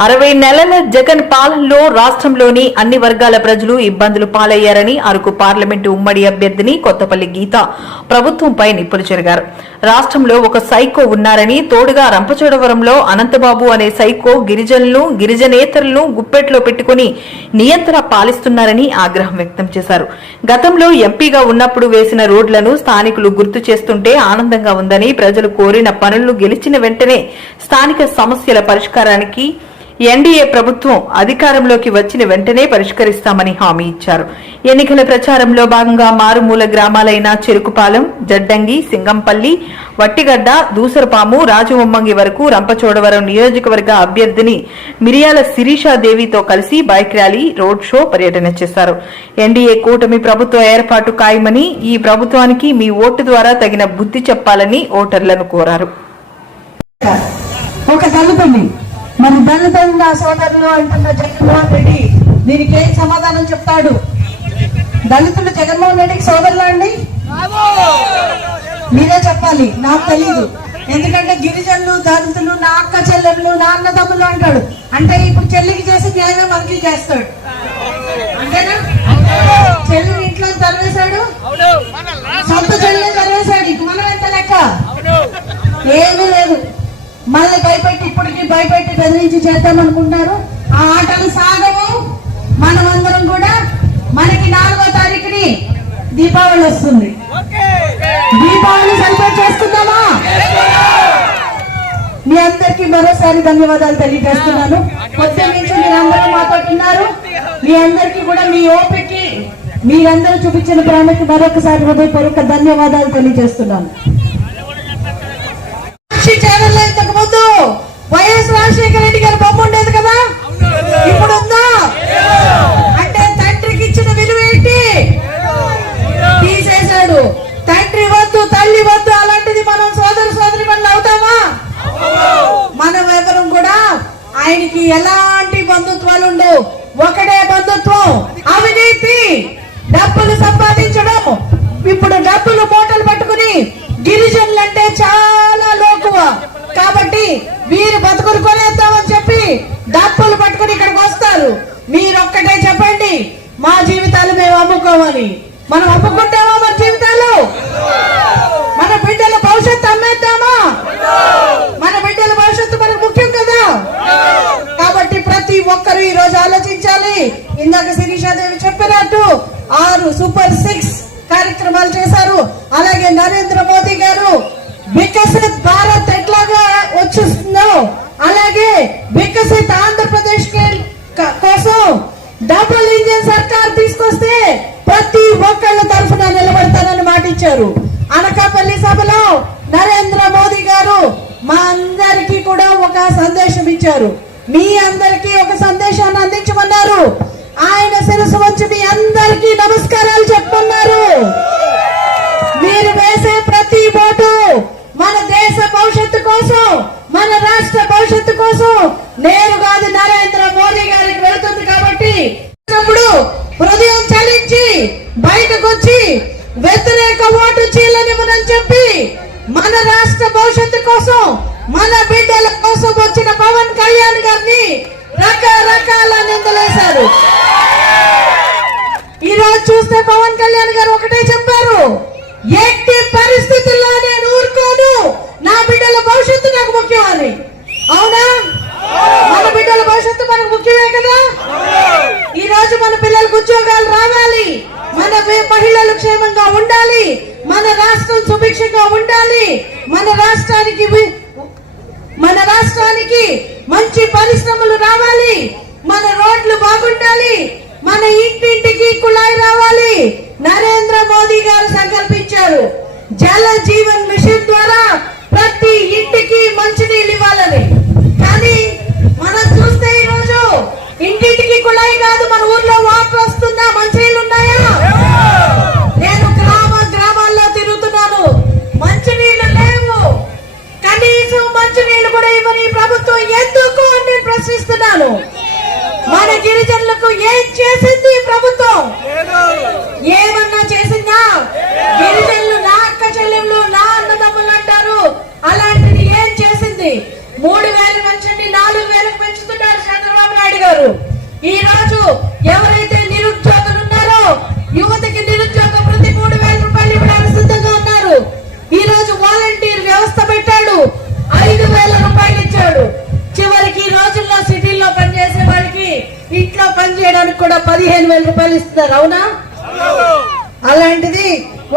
60 నెలల జగన్ పాలనలో రాష్ట్రంలోని అన్ని వర్గాల ప్రజలు ఇబ్బందులు పాలయ్యారని అరకు పార్లమెంటు ఉమ్మడి అభ్యర్థిని కొత్తపల్లి గీత ప్రభుత్వంపై నిప్పులు చెరిగారు. రాష్ట్రంలో ఒక సైకో ఉన్నారని, తోడుగా రంపచోడవరంలో అనంతబాబు అనే సైకో గిరిజనులను, గిరిజనేతరులను గుప్పెట్లో పెట్టుకుని నియంత్రణ పాలిస్తున్నారని ఆగ్రహం వ్యక్తం చేశారు. గతంలో ఎంపీగా ఉన్నప్పుడు వేసిన రోడ్లను స్థానికులు గుర్తు చేస్తుంటే ఆనందంగా ఉందని, ప్రజలు కోరిన పనులను గెలిచిన వెంటనే స్థానిక సమస్యల పరిష్కారానికి ఎన్డీఏ ప్రభుత్వం అధికారంలోకి వచ్చిన వెంటనే పరిష్కరిస్తామని హామీ ఇచ్చారు. ఎన్నికల ప్రచారంలో భాగంగా మారుమూల గ్రామాలైన చెరుకుపాలెం, జడ్డంగి, సింగంపల్లి, వట్టిగడ్డ, దూసరపాము, రాజవొమ్మంగి వరకు రంపచోడవరం నియోజకవర్గ అభ్యర్థిని మిరియాల శిరీషాదేవితో కలిసి బైక్ ర్యాలీ, రోడ్ షో పర్యటన చేశారు. ఎన్డీఏ కూటమి ప్రభుత్వ ఏర్పాటు ఖాయమని, ఈ ప్రభుత్వానికి మీ ఓటు ద్వారా తగిన బుద్ధి చెప్పాలని ఓటర్లను కోరారు. మరి దళితంగా సోదరులు అంటున్న జగన్మోహన్ రెడ్డి దీనికి ఏం సమాధానం చెప్తాడు? దళితులు జగన్మోహన్ రెడ్డికి సోదరులు అండి? మీరే చెప్పాలి, నాకు తెలీదు. ఎందుకంటే గిరిజనులు, దళితులు నా అక్క చెల్లెళ్ళు, నా అన్నదమ్ములు అంటాడు. అంటే ఇప్పుడు చెల్లికి చేసి న్యాయమే మనకి చేస్తాడు, అంతేనా? చెల్లిని ఇంట్లో తరివేశాడు, సొంత చెల్లిని తరివేశాడు. ఇక మనం ఎంత లెక్క? ఏమీ లేదు. మళ్ళీ భయపెట్టి, ఇప్పటికీ భయపెట్టి బెదిరించి చేద్దామనుకుంటున్నారు. ఆ ఆటలు సాగవు. మనమందరం కూడా మనకి 4వ తారీఖుని దీపావళి వస్తుంది. దీపావళి సెలబ్రేట్ చేసుకుందామా? మీ అందరికీ మరోసారి ధన్యవాదాలు తెలియజేస్తున్నాను. పొద్దున్న నుంచి మీరందరూ మాతో ఉన్నారు. మీ అందరికీ కూడా మీ ఓపికకి, మీరందరూ చూపించిన ప్రేమకి మరొకసారి హృదయపూర్వక ధన్యవాదాలు తెలియజేస్తున్నాను. ఇంతకు ముందు వైఎస్ రాజశేఖర రెడ్డి గారి బొమ్మ ఉండేది కదా, ఇప్పుడు ఉందా? అంటే తండ్రికి ఇచ్చిన విలువ ఏంటి? తీసేశాడు. తండ్రి వద్దు, తల్లి వద్దు. అలాంటిది మనం సోదరి మనలు అవుతామా? మనం ఎవరు కూడా ఆయనకి ఎలాంటి బంధుత్వాలు ఉండవు. ఒకటే బంధుత్వం, అవినీతి, డబ్బులు సంపాదించడం. ఇప్పుడు డబ్బులు మూటలు పట్టుకుని గిరిజనులంటే చాలా లోకువ కాబట్టి వీరు బతుకులు కొనేద్దామని చెప్పి డబ్బులు పట్టుకుని ఇక్కడికి వస్తారు. మీరొక్కటే చెప్పండి, మా జీవితాలు మేము అమ్ముకోవాలి. మనం అమ్ముకుంటామా మన జీవితాలు? మన బిడ్డల భవిష్యత్తు అమ్మేద్దామా? మన బిడ్డల భవిష్యత్తు మనకు ముఖ్యం కదా. కాబట్టి ప్రతి ఒక్కరు ఈ రోజు ఆలోచించాలి. ఇందాక శిరీషాదేవి చెప్పినట్టు 6 సూపర్ 6 కార్యక్రమాలు చేశారు. అలాగే నరేంద్ర మోదీ గారు వికసిత్ భారత్ ఎట్లాగా వచ్చిస్తుందో అలాగే వికసిత్ ఆంధ్రప్రదేశ్ కోసం డబుల్ ఇంజిన్ సర్కార్ తీసుకొస్తే ప్రతి ఒక్కళ్ళ తరఫున నిలబడతానని మాటిచ్చారు. అనకాపల్లి సభలో నరేంద్ర మోదీ గారు మా అందరికీ కూడా ఒక సందేశం ఇచ్చారు. మీ అందరికీ ఒక సందేశాన్ని అందించమన్నారు. ఆయన శిరస్సు వచ్చి మీ అందరికీ నమస్కారాలు చెప్పమన్నారు. మీరు వేసే ప్రతి ఓటు మన దేశ భవిష్యత్తు కోసం, మన రాష్ట్ర భవిష్యత్తు కోసం నేరుగా నరేంద్ర మోదీ గారికి వెళుతుంది. కాబట్టి హృదయం చలించి బయటకు వచ్చి వ్యతిరేక ఓటు చీలనివ్వనని చెప్పి మన రాష్ట్ర భవిష్యత్తు కోసం, మన బిడ్డల కోసం వచ్చిన పవన్ కళ్యాణ్ గారిని రకరకాల నిందలేశారు. ఈ రోజు చూస్తే పవన్ కళ్యాణ్ గారు ఒకటే చెప్పారు, ఎట్టి పరిస్థితుల్లో నేను ఊరుకోను, నా బిడ్డల భవిష్యత్తు నాకు ముఖ్యం అని. అవునా? మన బిడ్డల భవిష్యత్తు మనకు ముఖ్యమే కదా. ఈ రోజు మన పిల్లలకు ఉద్యోగాలు రావాలి, మన మహిళలు క్షేమంగా ఉండాలి, మన రాష్ట్రం సుభిక్షంగా ఉండాలి, మన రాష్ట్రానికి మంచి పరిశ్రమలు రావాలి, మన రోడ్లు బాగుండాలి, మన ఇంటింటికి కుళాయి రావాలి. నరేంద్ర మోదీ గారు సంకల్పించారు జల జీవన్ మిషన్ ద్వారా ప్రతి ఇంటికి మంచినీళ్ళు ఇవ్వాలని. కానీ మనం చూస్తే ఈ రోజు ఇంటింటికి కుళాయి కాదు, మన ఊర్లో వాటర్ వస్తుందా? మంచినీళ్ళు ఉన్నాయా? నేను గ్రామాల్లో తిరుగుతున్నాను, మంచినీళ్ళు లేవు. కనీసం మంచినీళ్ళు కూడా ఇవ్వని ప్రభుత్వం ఎందుకు అని నేను ప్రశ్నిస్తున్నాను. మన గిరిజనులకు ఏం చేసింది ప్రభుత్వం? ఏమన్నా చేసిందా? గిరిజనులు నా అక్క చెల్లెళ్ళు, నా అన్నదమ్ములు అంటారు. అలాంటిది ఏం చేసింది? 3000 పెంచండి 4000 పెంచుతున్నారు. ఇంట్లో పని చేయడానికి కూడా 15,000 రూపాయలు ఇస్తున్నారు. అవునా? అలాంటిది